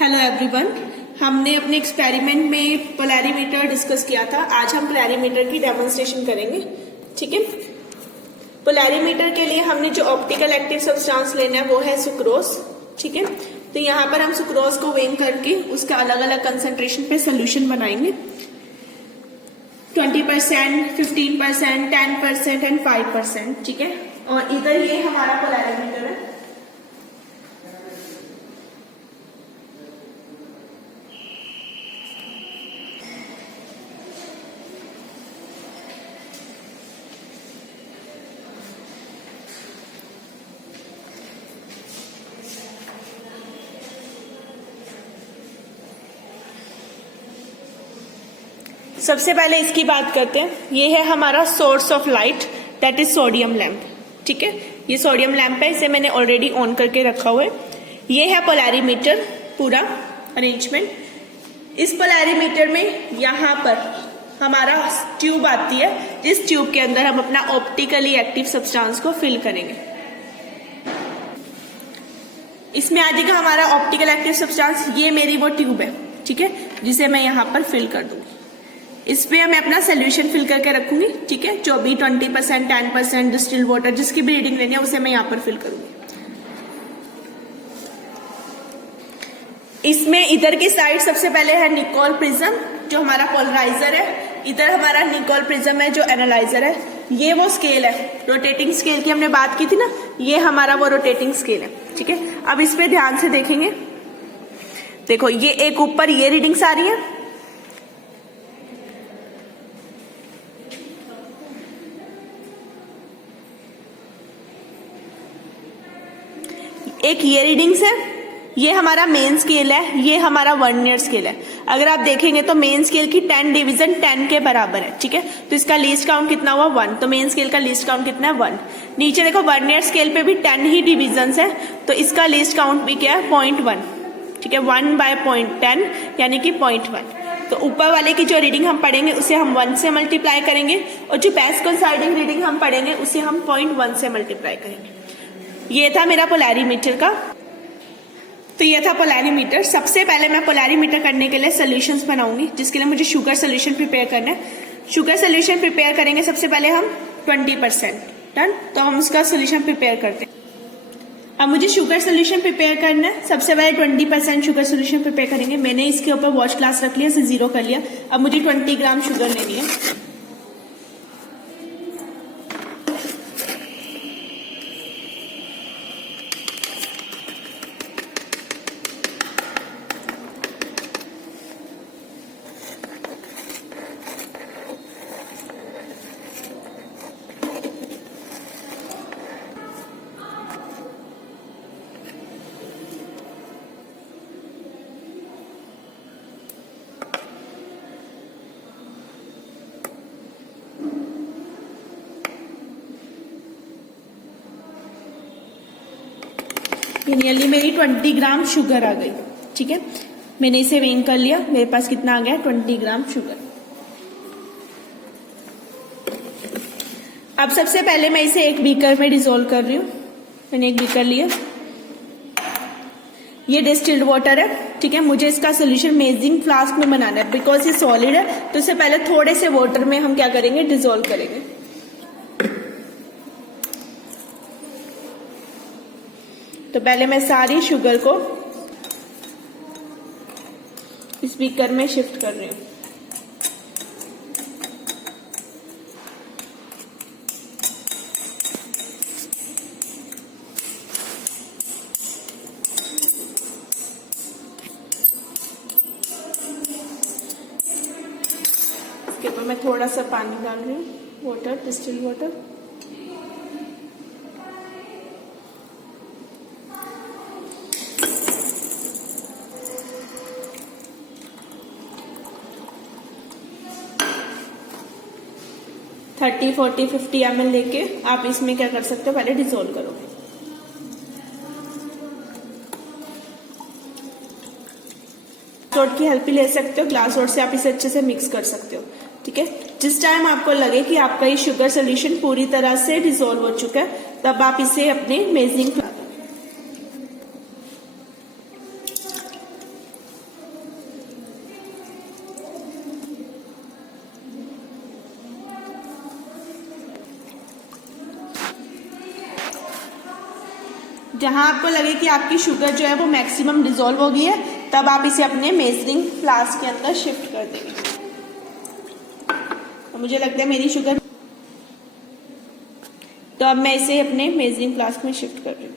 Hello everyone, हमने अपने experiment में पोलैरिमीटर डिस्कस किया था। आज हम पोलैरिमीटर की डेमोन्स्ट्रेशन करेंगे। ठीक है, पोलैरिमीटर के लिए हमने जो ऑप्टिकल एक्टिव सब्सटेंस लेना है वो है सुक्रोज। ठीक है, तो यहाँ पर हम सुक्रोज को वेइंग करके उसका अलग अलग कंसंट्रेशन पे सोल्यूशन बनाएंगे। 20%, 15%, 10% एंड 5%। ठीक है, और इधर ये हमारा पोलैरिमीटर है। सबसे पहले इसकी बात करते हैं। ये है हमारा source of light, that is sodium lamp. ठीक है, ये सोडियम लैंप है, इसे मैंने ऑलरेडी ऑन करके रखा हुआ है। ये है पोलैरिमीटर, पूरा अरेंजमेंट। इस पोलैरिमीटर में यहाँ पर हमारा ट्यूब आती है, जिस ट्यूब के अंदर हम अपना ऑप्टिकली एक्टिव सब्सटेंस को फिल करेंगे। इसमें आ जाएगा हमारा ऑप्टिकल एक्टिव सब्सटेंस। ये मेरी वो ट्यूब है, ठीक है, जिसे मैं यहाँ पर फिल कर दूंगी। इसमें मैं अपना सोल्यूशन फिल करके रखूंगी। ठीक है, जो भी 20%, 10% डिस्टिल्ड वाटर, जिसकी भी रीडिंग लेनी है उसे मैं यहाँ पर फिल करूंगी। इसमें इधर की साइड सबसे पहले है निकोल प्रिज्म, जो हमारा पोलराइजर है। इधर हमारा निकोल प्रिज्म है, जो एनालाइजर है। ये वो स्केल है, रोटेटिंग स्केल की हमने बात की थी ना, ये हमारा वो रोटेटिंग स्केल है। ठीक है, अब इस पे ध्यान से देखेंगे। देखो, ये एक ऊपर ये रीडिंग्स आ रही है, एक ये रीडिंग्स है। ये हमारा मेन स्केल है, ये हमारा वर्नियर स्केल है। अगर आप देखेंगे तो मेन स्केल की 10 डिवीजन 10 के बराबर है। ठीक है, तो इसका लीस्ट काउंट कितना हुआ? 1। तो मेन स्केल का लीस्ट काउंट कितना है? 1। नीचे देखो, वर्नियर स्केल पे भी 10 ही डिविजन है, तो इसका लीस्ट काउंट भी क्या है? 0.1। ठीक है, 1/10 यानी कि 0.1। तो ऊपर वाले की जो रीडिंग हम पढ़ेंगे उसे हम 1 से मल्टीप्लाई करेंगे, और जो बेस्ट कोइंसाइडिंग रीडिंग हम पढ़ेंगे उसे हम 0.1 से मल्टीप्लाई करेंगे। ये था मेरा पोलैरिमीटर का। तो ये था पोलैरिमीटर। सबसे पहले मैं पोलैरिमीटर करने के लिए सॉल्यूशंस बनाऊंगी, जिसके लिए मुझे शुगर सॉल्यूशन प्रिपेयर करना है। शुगर सॉल्यूशन प्रिपेयर करेंगे सबसे पहले हम 20%। डन, तो हम उसका सॉल्यूशन प्रिपेयर करते हैं। अब मुझे शुगर सॉल्यूशन प्रिपेयर करना है। सबसे पहले 20% शुगर सॉल्यूशन प्रिपेयर करेंगे। मैंने इसके ऊपर वॉच ग्लास रख लिया, इसे 0 कर लिया। अब मुझे 20 ग्राम शुगर लेनी है। नियरली मेरी 20 ग्राम शुगर आ गई। ठीक है, मैंने इसे वेइंग कर लिया। मेरे पास कितना आ गया? 20 ग्राम शुगर। अब सबसे पहले मैं इसे एक बीकर में डिसॉल्व कर रही हूँ। मैंने एक बीकर लिया, ये डिस्टिल्ड वाटर है। ठीक है, मुझे इसका सोल्यूशन मेजिंग फ्लास्क में बनाना है, बिकॉज ये सॉलिड है। तो इससे पहले थोड़े से वाटर में हम क्या करेंगे? डिसॉल्व करेंगे। तो पहले मैं सारी शुगर को इस बीकर में शिफ्ट कर रही हूँ। इसके ऊपर मैं थोड़ा सा पानी डाल रही हूँ, water, distilled water. Thirty 40 50 ml लेके आप इसमें क्या कर सकते हो? पहले डिसॉल्व करोगे। सोड की हेल्प भी ले सकते हो, ग्लास सोड से आप इसे अच्छे से मिक्स कर सकते हो। ठीक है, जिस टाइम आपको लगे कि आपका ये शुगर सोल्यूशन पूरी तरह से डिसॉल्व हो चुका है, तब आप इसे अपने मेजरिंग जहां आपको लगे कि आपकी शुगर जो है वो मैक्सिमम डिजोल्व हो गई है, तब आप इसे अपने मेजरिंग फ्लास्क के अंदर शिफ्ट कर देंगे। तो मुझे लगता है मेरी शुगर, तो अब मैं इसे अपने मेजरिंग फ्लास्क में शिफ्ट कर रही हूँ।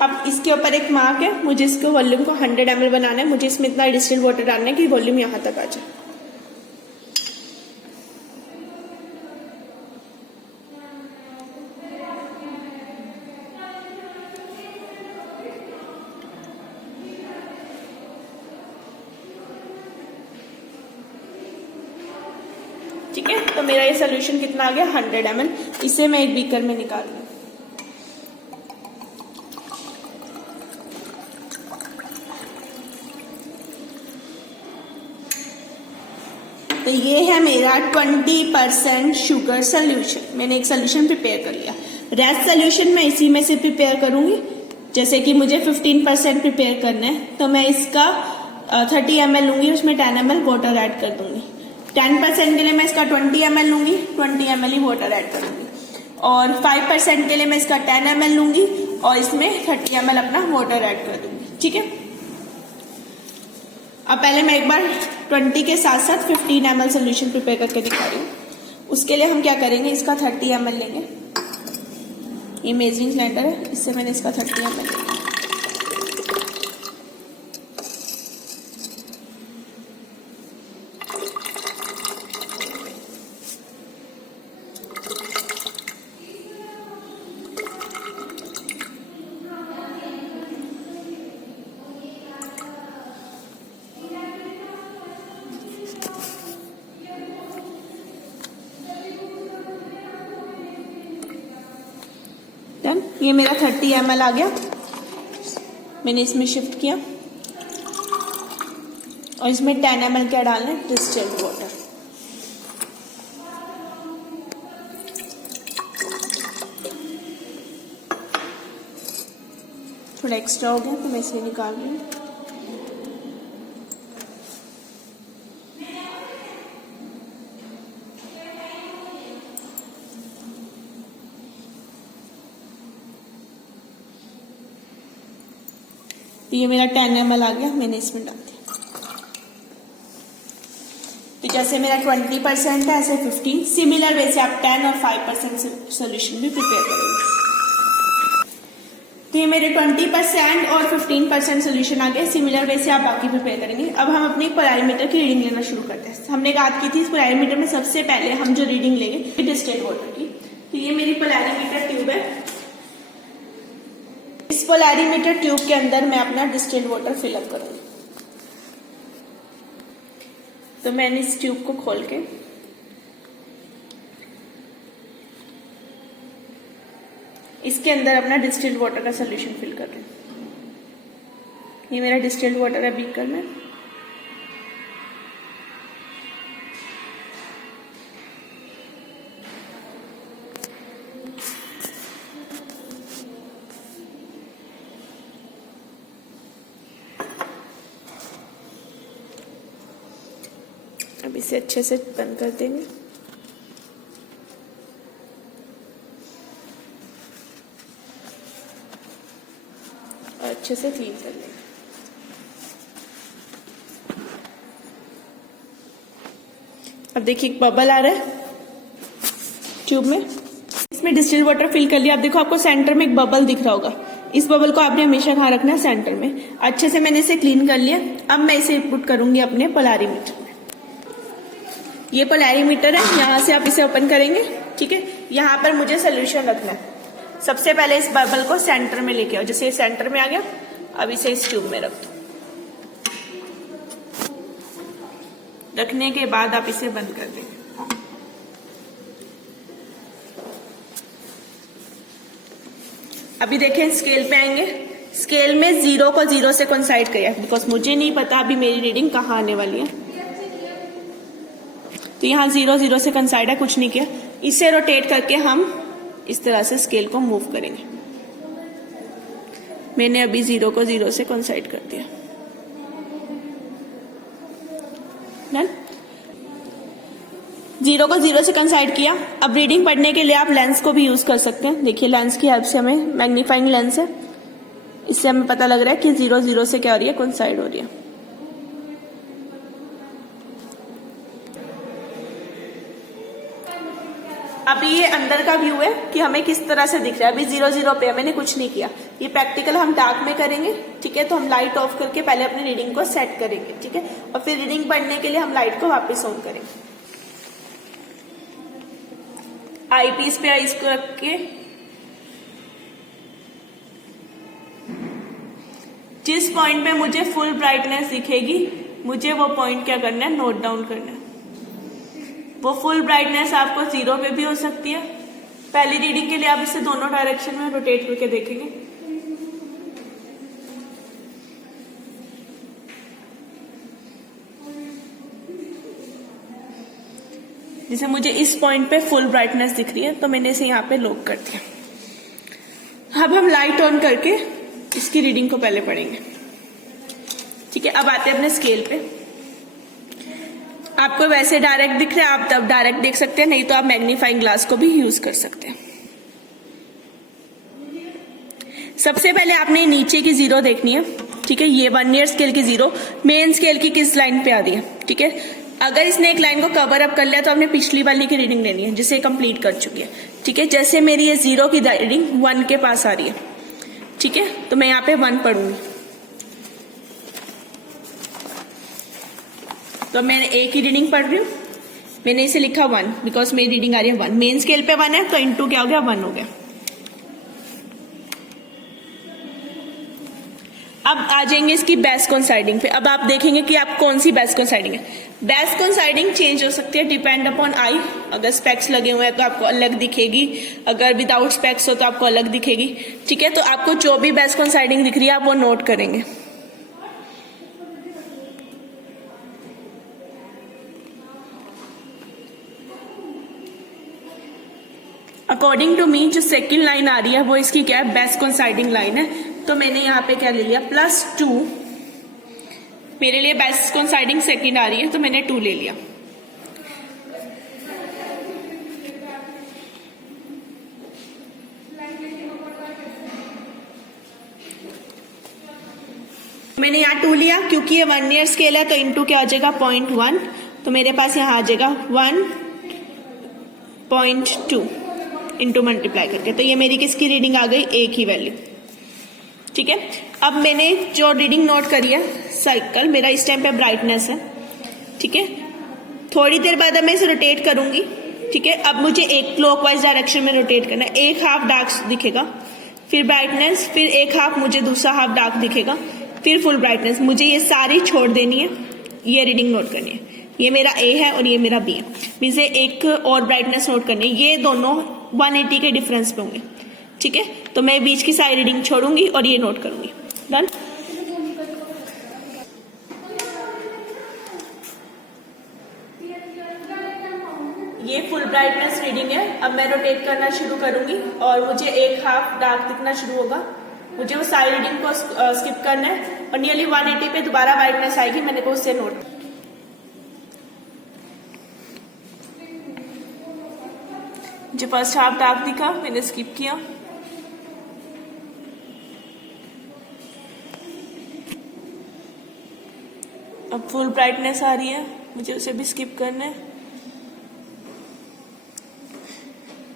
अब इसके ऊपर एक मार्क है, मुझे इसको वॉल्यूम को 100 ml बनाना है। मुझे इसमें इतना डिस्टिल्ड वाटर डालना है कि वॉल्यूम यहां तक आ जाए। ठीक है, तो मेरा ये सोल्यूशन कितना आ गया 100 ml। इसे मैं एक बीकर में निकाल लूँ। तो ये है मेरा 20% शुगर सोल्यूशन। मैंने एक सोल्यूशन प्रिपेयर कर लिया। रेस्ट सोल्यूशन मैं इसी में से प्रिपेयर करूंगी। जैसे कि मुझे 15% प्रिपेयर करना है, तो मैं इसका 30 ml लूंगी, उसमें 10 ml वाटर ऐड कर दूंगी। 10% के लिए मैं इसका 20 ml लूंगी, 20 ml ही वाटर ऐड करूंगी। और 5% के लिए मैं इसका 10 ml लूंगी और इसमें 30 ml अपना वाटर ऐड कर दूंगी। ठीक है, अब पहले मैं एक बार 20 के साथ साथ 15 ml सोल्यूशन प्रिपेयर करके दिखा रही हूँ। उसके लिए हम क्या करेंगे, इसका 30 ml लेंगे। ये मेजरिंग सिलेंडर है, इससे मैंने इसका 30 ml लिया। ये मेरा 30 ml आ गया। मैंने इसमें शिफ्ट किया और इसमें 10 ml क्या डालना है, डिस्टिल्ड वाटर। थोड़ा एक्स्ट्रा हो गया तो मैं इसे निकाल रही हूँ। ये मेरा 10 ml आ गया, मैंने इसमें डाल दिया। तो जैसे मेरा 20% है, ऐसे 15। सिमिलर वे से आप 10 और 5% सोल्यूशन भी प्रिपेयर करेंगे। तो ये मेरे 20% और 15% सोल्यूशन आ गए। सिमिलर वे से आप बाकी प्रिपेयर करेंगे। अब हम अपने पोलैरिमीटर की रीडिंग लेना शुरू करते हैं। हमने बात की थी इस पोलैरिमीटर में सबसे पहले हम जो रीडिंग लेंगे डिस्टिल्ड वाटर की। तो ये मेरी पोलैरिमीटर ट्यूब है। इस पोलैरिमीटर ट्यूब के अंदर मैं अपना डिस्टिल्ड वाटर फिलअप करूंगी। तो मैंने इस ट्यूब को खोल के इसके अंदर अपना डिस्टिल्ड वाटर का सोल्यूशन फिल कर रही हूं। ये मेरा डिस्टिल्ड वाटर है बीकर में। अब इसे अच्छे से बंद कर देंगे। और अच्छे से क्लीन कर लेंगे। अब देखिए एक बबल आ रहा है ट्यूब में। इसमें डिस्टिल्ड वाटर फिल कर लिया। अब देखो आपको सेंटर में एक बबल दिख रहा होगा। इस बबल को आपने हमेशा कहाँ रखना है, सेंटर में। अच्छे से मैंने इसे क्लीन कर लिया। अब मैं इसे पुट करूंगी अपने पोलैरिमीटर में। ये पोलैरिमीटर है, यहां से आप इसे ओपन करेंगे। ठीक है, यहां पर मुझे सोल्यूशन रखना है। सबसे पहले इस बबल को सेंटर में लेके आओ। जैसे ये सेंटर में आ गया, अब इसे इस ट्यूब में रख दो। रखने के बाद आप इसे बंद कर देंगे। अभी देखें स्केल पे आएंगे। स्केल में 0 को 0 से कोइंसाइड करिए, बिकॉज मुझे नहीं पता अभी मेरी रीडिंग कहाँ आने वाली है। तो यहाँ 0 0 से कोइंसाइड है, कुछ नहीं किया। इसे रोटेट करके हम इस तरह से स्केल को मूव करेंगे। मैंने अभी 0 को 0 से कोइंसाइड कर दिया। डन। 0 को 0 से कोइंसाइड किया। अब रीडिंग पढ़ने के लिए आप लेंस को भी यूज कर सकते हैं। देखिए लेंस की हेल्प से हमें, मैग्नीफाइंग लेंस है, इससे हमें पता लग रहा है कि 0 0 से क्या हो रही है, कोइंसाइड हो रही है। अभी ये अंदर का व्यू है कि हमें किस तरह से दिख रहा है। अभी 0 0 पे मैंने कुछ नहीं किया। ये प्रैक्टिकल हम डार्क में करेंगे, ठीक है। तो हम लाइट ऑफ करके पहले अपनी रीडिंग को सेट करेंगे, ठीक है, और फिर रीडिंग पढ़ने के लिए हम लाइट को वापस ऑन करेंगे। आई पीस पे आईज को रख के जिस पॉइंट पे मुझे फुल ब्राइटनेस दिखेगी, मुझे वो पॉइंट क्या करना है, नोट डाउन करना है। वो फुल ब्राइटनेस आपको 0 पे भी हो सकती है। पहली रीडिंग के लिए आप इसे दोनों डायरेक्शन में रोटेट करके देखेंगे। जैसे मुझे इस पॉइंट पे फुल ब्राइटनेस दिख रही है तो मैंने इसे यहाँ पे लॉक कर दिया। अब हम लाइट ऑन करके इसकी रीडिंग को पहले पढ़ेंगे, ठीक है। अब आते हैं अपने स्केल पे। आपको वैसे डायरेक्ट दिख रहा है, आप तब डायरेक्ट देख सकते हैं, नहीं तो आप मैग्नीफाइंग ग्लास को भी यूज कर सकते हैं। सबसे पहले आपने नीचे की 0 देखनी है, ठीक है। ये वर्नियर स्केल की 0 मेन स्केल की किस लाइन पे आ रही है, ठीक है। अगर इसने एक लाइन को कवर अप कर लिया तो आपने पिछली वाली की रीडिंग लेनी है जिसे कंप्लीट कर चुकी है, ठीक है। जैसे मेरी ये 0 की रीडिंग 1 के पास आ रही है, ठीक है, तो मैं यहाँ पे 1 पढ़ूंगी। तो मैं ए की रीडिंग पढ़ रही हूँ, मैंने इसे लिखा 1 बिकॉज मेरी रीडिंग आ रही है 1। मेन स्केल पे 1 है तो इंटू क्या हो गया, 1 हो गया। अब आ जाएंगे इसकी बेस्ट कोइंसाइडिंग पे। अब आप देखेंगे कि आप कौन सी बेस्ट कोइंसाइडिंग है। बेस्ट कोइंसाइडिंग चेंज हो सकती है डिपेंड अपॉन आई। अगर स्पेक्स लगे हुए हैं तो आपको अलग दिखेगी, अगर विदाउट स्पेक्स हो तो आपको अलग दिखेगी, ठीक है। तो आपको जो भी बेस्ट कोइंसाइडिंग दिख रही है आप वो नोट करेंगे। अकॉर्डिंग टू मी जो सेकंड लाइन आ रही है वो इसकी क्या है, बेस्ट कोइंसाइडिंग लाइन है। तो मैंने यहाँ पे क्या ले लिया, +2। मेरे लिए बेस्ट कोइंसाइडिंग सेकंड आ रही है तो मैंने 2 ले लिया। मैंने यहाँ 2 लिया क्योंकि ये वर्नियर स्केल है तो इंटू क्या आ जाएगा, 0.1। तो मेरे पास यहाँ आ जाएगा 1.2 इंटू मल्टीप्लाई करके। तो ये मेरी किसकी रीडिंग आ गई, ए की वैल्यू, ठीक है। अब मैंने जो रीडिंग नोट करी है सर्कल, मेरा इस टाइम पे ब्राइटनेस है, ठीक है। थोड़ी देर बाद मैं इसे रोटेट करूंगी, ठीक है। अब मुझे एक क्लॉकवाइज डायरेक्शन में रोटेट करना है। एक हाफ डार्क दिखेगा, फिर ब्राइटनेस, फिर एक हाफ मुझे दूसरा हाफ डार्क दिखेगा, फिर फुल ब्राइटनेस। मुझे ये सारी छोड़ देनी है, ये रीडिंग नोट करनी है। ये मेरा ए है और ये मेरा बी है, मुझे एक और ब्राइटनेस नोट करनी है। ये दोनों 180 के डिफरेंस पे होंगे, ठीक है। तो मैं बीच की सारी रीडिंग छोड़ूंगी और ये नोट करूंगी। डन। ये फुल ब्राइटनेस रीडिंग है। अब मैं रोटेट करना शुरू करूंगी और मुझे एक हाफ डार्क दिखना शुरू होगा। मुझे वो सारी रीडिंग को स्किप करना है और नियरली 180 पे दोबारा ब्राइटनेस आएगी, मैंने को उससे नोट। मुझे फर्स्ट हाफ डार्क दिखा, मैंने स्किप किया। अब फुल ब्राइटनेस आ रही है, मुझे उसे भी स्किप करना है।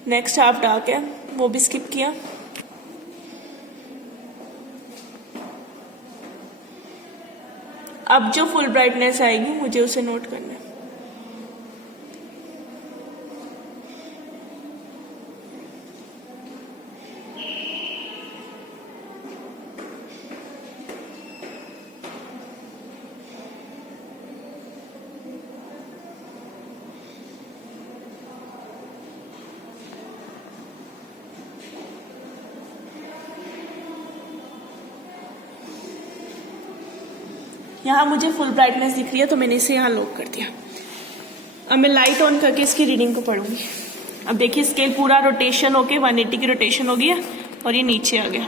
नेक्स्ट हाफ डार्क है, वो भी स्किप किया। अब जो फुल ब्राइटनेस आएगी मुझे उसे नोट करना है। यहाँ मुझे फुल ब्राइटनेस दिख रही है तो मैंने इसे यहाँ लॉक कर दिया। अब मैं लाइट ऑन करके इसकी रीडिंग को पढ़ूंगी। अब देखिए स्केल पूरा रोटेशन होके 180 की रोटेशन हो गई है और ये नीचे आ गया।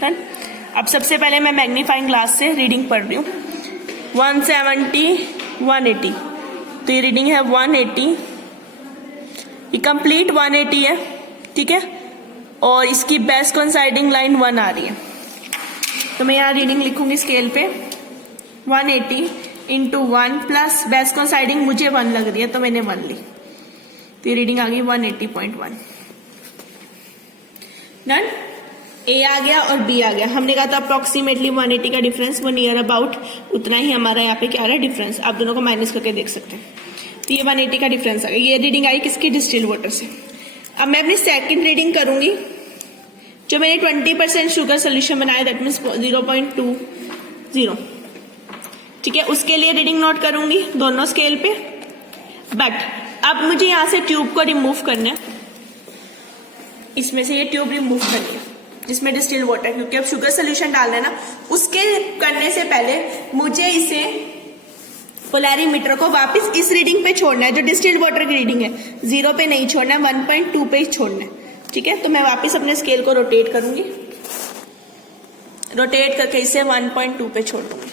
डन। अब सबसे पहले मैं मैग्नीफाइंग ग्लास से रीडिंग पढ़ रही हूँ। 170, 180, तो ये रीडिंग है 180, ये कंप्लीट 180 है, ठीक है, और इसकी बेस्ट कोइंसाइडिंग लाइन 1 आ रही है। तो मैं यहाँ रीडिंग लिखूंगी स्केल पे 180 इंटू 1 प्लस बेस्ट कोइंसाइडिंग मुझे 1 लग रही है तो मैंने 1 ली, तो ये रीडिंग आ गई 180.1। डन। ए आ गया और बी आ गया। हमने कहा था अप्रोक्सीमेटली 180 का डिफरेंस, वो नियर अबाउट उतना ही हमारा यहाँ पे क्या आ रहा है डिफरेंस। आप दोनों को माइनस करके देख सकते हैं। तो ये 180 का डिफरेंस आ गया। ये रीडिंग आई किसकी? डिस्टिल वाटर से। अब मैं अपनी सेकंड रीडिंग करूंगी। जो मैंने 20% शुगर सोल्यूशन बनाया, दैट मीन्स 0.20, ठीक है, उसके लिए रीडिंग नोट करूंगी दोनों स्केल पे। बट अब मुझे यहां से ट्यूब को रिमूव करना है, इसमें से ये ट्यूब रिमूव करनी है जिसमें डिस्टिल वाटर, क्योंकि अब शुगर सोल्यूशन डालना है ना, उसके करने से पहले मुझे इसे पोलैरिमीटर को वापस इस रीडिंग पे छोड़ना है जो डिस्टिल्ड वाटर की रीडिंग है। 0 पे नहीं छोड़ना है, 1.2 पे ही छोड़ना है, ठीक है। तो मैं वापस अपने स्केल को रोटेट करूंगी, रोटेट करके इसे 1.2 पे छोड़ दूंगी।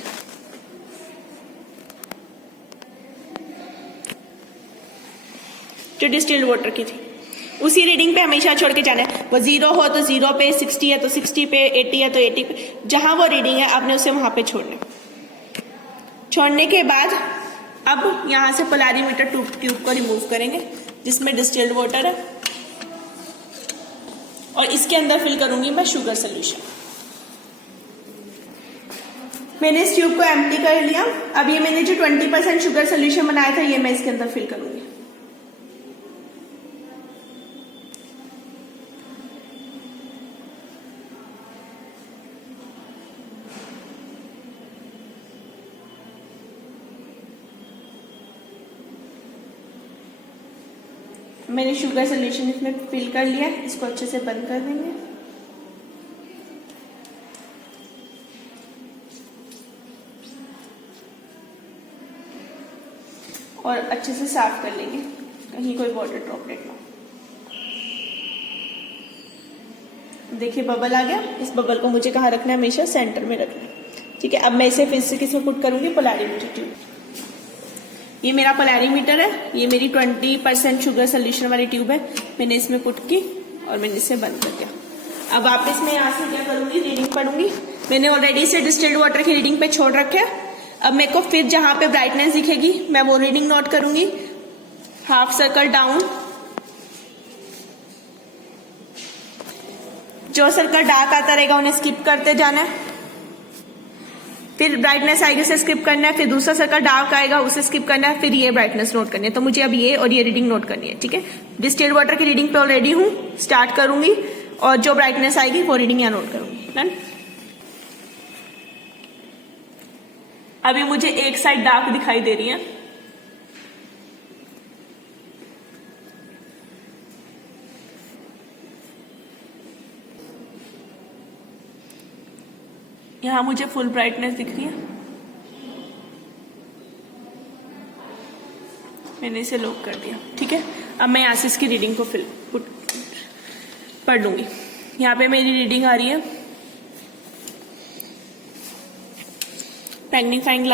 जो डिस्टिल्ड वाटर की थी उसी रीडिंग पे हमेशा छोड़ के जाना है। वो 0 हो तो 0 पे, 60 है तो 60 पे, 80 है तो 80 पे, जहां वो रीडिंग है आपने उसे वहां पे छोड़ना है। छोड़ने के बाद अब यहां से पोलैरिमीटर ट्यूब को रिमूव करेंगे जिसमें डिस्टिल्ड वाटर है, और इसके अंदर फिल करूंगी मैं शुगर सोल्यूशन। मैंने इस ट्यूब को एम्प्टी कर लिया। अब ये मैंने जो 20% शुगर सोल्यूशन बनाया था ये मैं इसके अंदर फिल करूंगी। मैंने शुगर सोल्यूशन इसमें फिल कर लिया, इसको अच्छे से बंद कर देंगे। और अच्छे से साफ कर लेंगे, कहीं कोई वाटर ड्रॉपलेट ना। देखिए बबल आ गया। इस बबल को मुझे कहाँ रखना है? हमेशा सेंटर में रखना है, ठीक है। अब मैं इसे फिर से किसमें पुट करूंगी? Polarimeter tube. ये मेरा पोलैरिमीटर है, ये मेरी 20% शुगर सोल्यूशन वाली ट्यूब है। मैंने इसमें पुट की और मैंने इसे बंद कर दिया। अब वापस मैं यहाँ से क्या करूंगी? रीडिंग पढ़ूंगी। मैंने ऑलरेडी इसे डिस्टिल्ड वाटर की रीडिंग पे छोड़ रखे है। अब मेरे को फिर जहां पे ब्राइटनेस दिखेगी मैं वो रीडिंग नोट करूंगी। हाफ सर्कल डाउन, जो सर्कल डार्क आता रहेगा उन्हें स्किप करते जाना है। फिर ब्राइटनेस आएगी उसे स्किप करना है, फिर दूसरा सर्कल डार्क आएगा उसे स्किप करना है, फिर ये ब्राइटनेस नोट करनी है। तो मुझे अब ये और ये रीडिंग नोट करनी है, ठीक है। डिस्टिल्ड वाटर की रीडिंग पे ऑलरेडी हूं, स्टार्ट करूंगी और जो ब्राइटनेस आएगी वो रीडिंग यहाँ नोट करूंगी। डन। अभी मुझे एक साइड डार्क दिखाई दे रही है, यहां मुझे फुल ब्राइटनेस दिख रही है। मैंने इसे लॉक कर दिया, ठीक है। अब मैं यहां से इसकी रीडिंग को पढ़ लूंगी। यहां पे मेरी रीडिंग आ रही है, मैग्नीफाइंग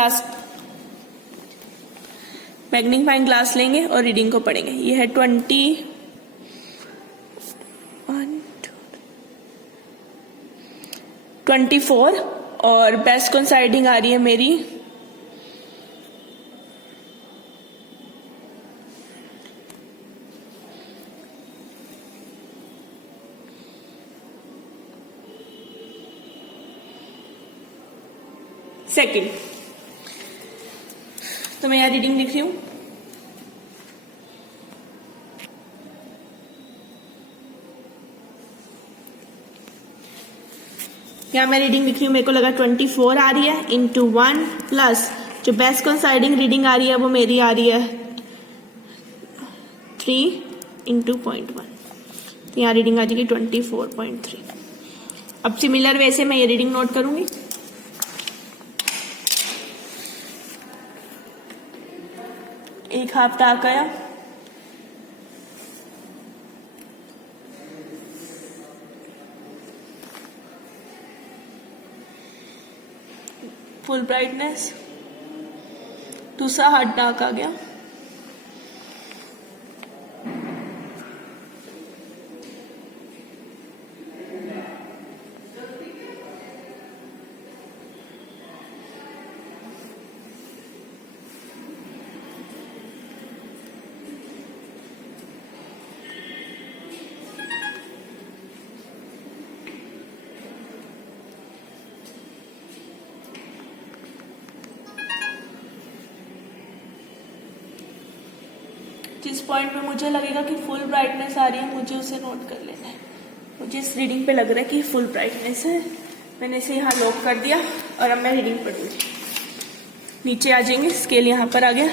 ग्लास लेंगे और रीडिंग को पढ़ेंगे। ये है 24 और बेस्ट कोइंसाइडिंग आ रही है मेरी 2। तो मैं यहाँ रीडिंग लिख रही हूं। यहाँ मैं रीडिंग लिख रही हूँ, मेरे को लगा 24 आ रही है इंटू 1 प्लस जो बेस्ट कोइंसाइडिंग रीडिंग आ रही है वो मेरी आ रही है 3 इंटू 0.1। तो यहाँ रीडिंग आ जाएगी 24.3। अब सिमिलर वे से मैं ये रीडिंग नोट करूंगी। एक हाफ डार्क आया, फुल ब्राइटनेस, दूसरा हार्ड डार्क आ गया। जिस पॉइंट पे मुझे लगेगा कि फुल ब्राइटनेस आ रही है मुझे उसे नोट कर लेना है। मुझे इस रीडिंग पे लग रहा है कि फुल ब्राइटनेस है, मैंने इसे यहाँ लॉक कर दिया और अब मैं रीडिंग पढ़ूंगी। नीचे आ जाएंगे, स्केल यहाँ पर आ गया।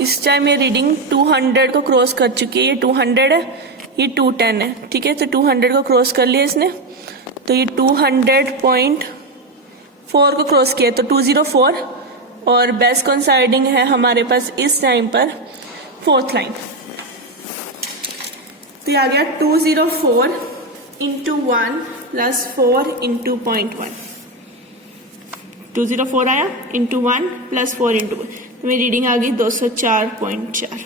इस टाइम ये रीडिंग 200 को क्रॉस कर चुकी है। ये 200 है, ये 210 है, ठीक है। तो 200 को क्रॉस कर लिया इसने, तो ये 200.4 को क्रॉस किया, तो 204 और बेस्ट कोइंसाइडिंग है हमारे पास इस टाइम पर 4th लाइन। तो ये आ गया 204 इंटू 1 प्लस 4 इंटू 0.1। 204 आया इंटू 1 प्लस 4 इंटू, तो मेरी रीडिंग आ गई 204.4।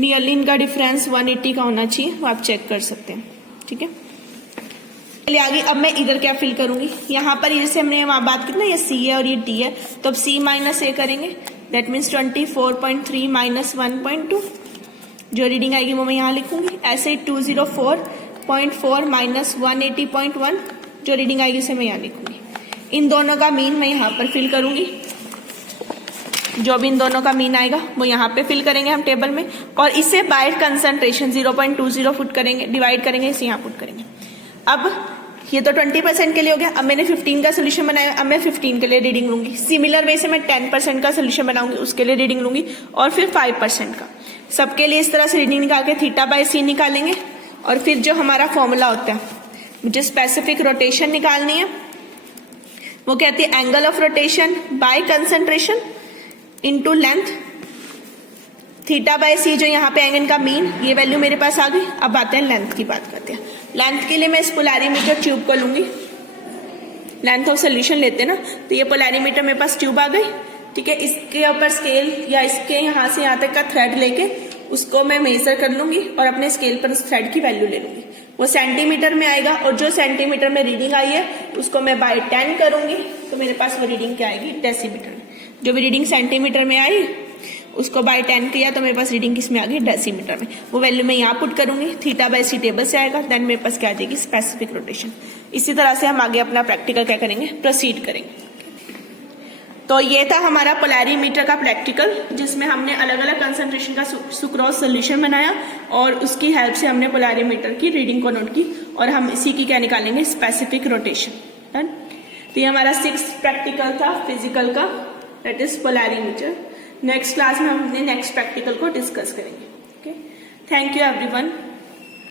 नियरली इनका डिफरेंस 180 का होना चाहिए, वो आप चेक कर सकते हैं, ठीक है। चलिए आगे, अब मैं इधर क्या फिल करूंगी। यहाँ पर जैसे हमने वहां बात की ना, ये सी है और ये डी है, तो अब सी माइनस ए करेंगे। दैट मीन्स 24.3 माइनस 1.2, जो रीडिंग आएगी वो मैं यहाँ लिखूंगी। ऐसे ही 204.4 माइनस 180.1, जो रीडिंग आएगी उसे मैं यहाँ लिखूंगी। इन दोनों का मीन मैं यहाँ पर फिल करूंगी। जो भी इन दोनों का मीन आएगा वो यहाँ पे फिल करेंगे हम टेबल में, और इसे बाय कंसंट्रेशन 0.20 फुट करेंगे, डिवाइड करेंगे, इसे यहाँ पुट करेंगे। अब ये तो 20% के लिए हो गया। अब मैंने 15 का सोल्यूशन बनाया, अब मैं 15 के लिए रीडिंग लूंगी। सिमिलर वे से मैं 10% का सोल्यूशन बनाऊंगी, उसके लिए रीडिंग लूंगी, और फिर 5% का। सबके लिए इस तरह से रीडिंग निकाल के थीटा बाय सी निकालेंगे, और फिर जो हमारा फॉर्मूला होता है, मुझे स्पेसिफिक रोटेशन निकालनी है, वो कहती है angle of rotation by concentration into length, theta by C, जो यहाँ पे एंगल का मीन, ये वैल्यू मेरे पास आ गई। अब आते हैं लेंथ की बात करते हैं। लेंथ के लिए मैं इस पोलैरिमीटर ट्यूब को लूंगी, लेंथ ऑफ सोल्यूशन लेते हैं ना, तो ये पोलैरिमीटर मेरे पास ट्यूब आ गई, ठीक है। इसके ऊपर स्केल या इसके यहाँ से यहाँ तक का थ्रेड लेके उसको मैं मेजर कर लूंगी और अपने स्केल पर उस थ्रेड की वैल्यू ले लूंगी। वो सेंटीमीटर में आएगा, और जो सेंटीमीटर में रीडिंग आई है उसको मैं बाय 10 करूंगी, तो मेरे पास वो रीडिंग क्या आएगी, डेसीमीटर में। जो भी रीडिंग सेंटीमीटर में आई उसको बाय 10 किया, तो मेरे पास रीडिंग किसमें आ गई, डेसीमीटर में। वो वैल्यू मैं यहाँ पुट करूंगी, थीटा बाय सी टेबल से आएगा, देन मेरे पास क्या आ जाएगी, स्पेसिफिक रोटेशन। इसी तरह से हम आगे अपना प्रैक्टिकल क्या करेंगे, प्रोसीड करेंगे। तो ये था हमारा पोलैरिमीटर का प्रैक्टिकल, जिसमें हमने अलग अलग कंसंट्रेशन का सुक्रोज सोल्यूशन बनाया, और उसकी हेल्प से हमने पोलैरिमीटर की रीडिंग को नोट की, और हम इसी की क्या निकालेंगे, स्पेसिफिक रोटेशन। डन। तो ये हमारा 6th प्रैक्टिकल था फिजिकल का, that is polarimeter. Next class में हम अपने नेक्स्ट प्रैक्टिकल को डिस्कस करेंगे। Okay, thank you everyone.